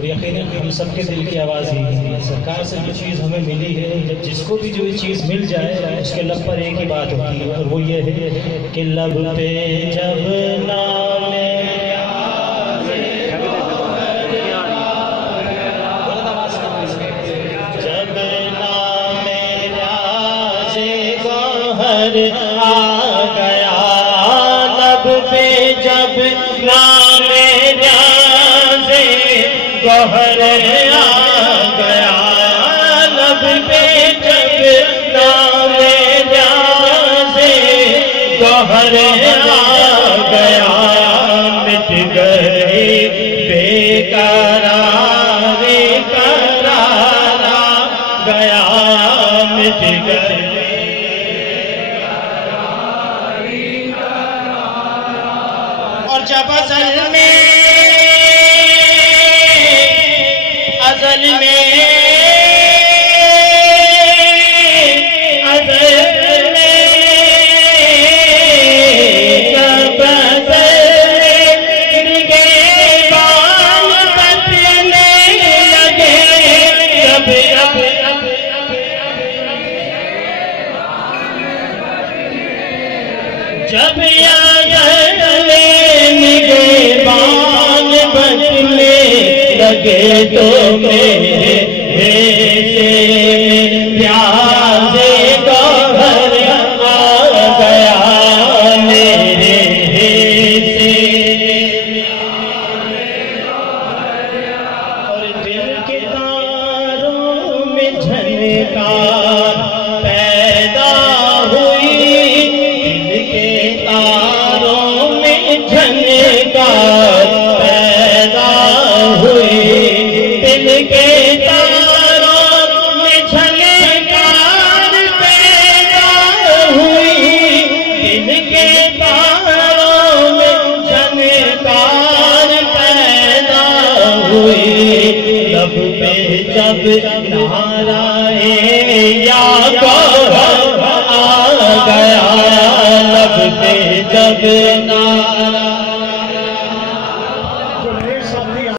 और यकीनन हम सबके दिल की आवाज़ ही है। सरकार से जो चीज़ हमें मिली है, जब जिसको भी जो चीज़ मिल जाए उसके लब पर एक ही बात होती है, और वो ये है कि लब पे जब नाम जब नाम राज़े गौहर आ गया, लब पे जब नाम राज़े गौहर आ गया, लब पे जब नाम राज़े गौहर आ गया, मिट गए बेकरारे करारा गया, मिट गए। और जब अज़ल में जब निगहबान बचने लगे तो मेरे प्यासे गौहर आ गया, मेरे और दिल के तारों में झनकार पैदा हुई, तारों में झनकार पैदा हुई, दिल के तारों में झनकार पैदा हुई, दिल के तारों में झनकार पैदा हुई, लब पे जब नाराए या गौहर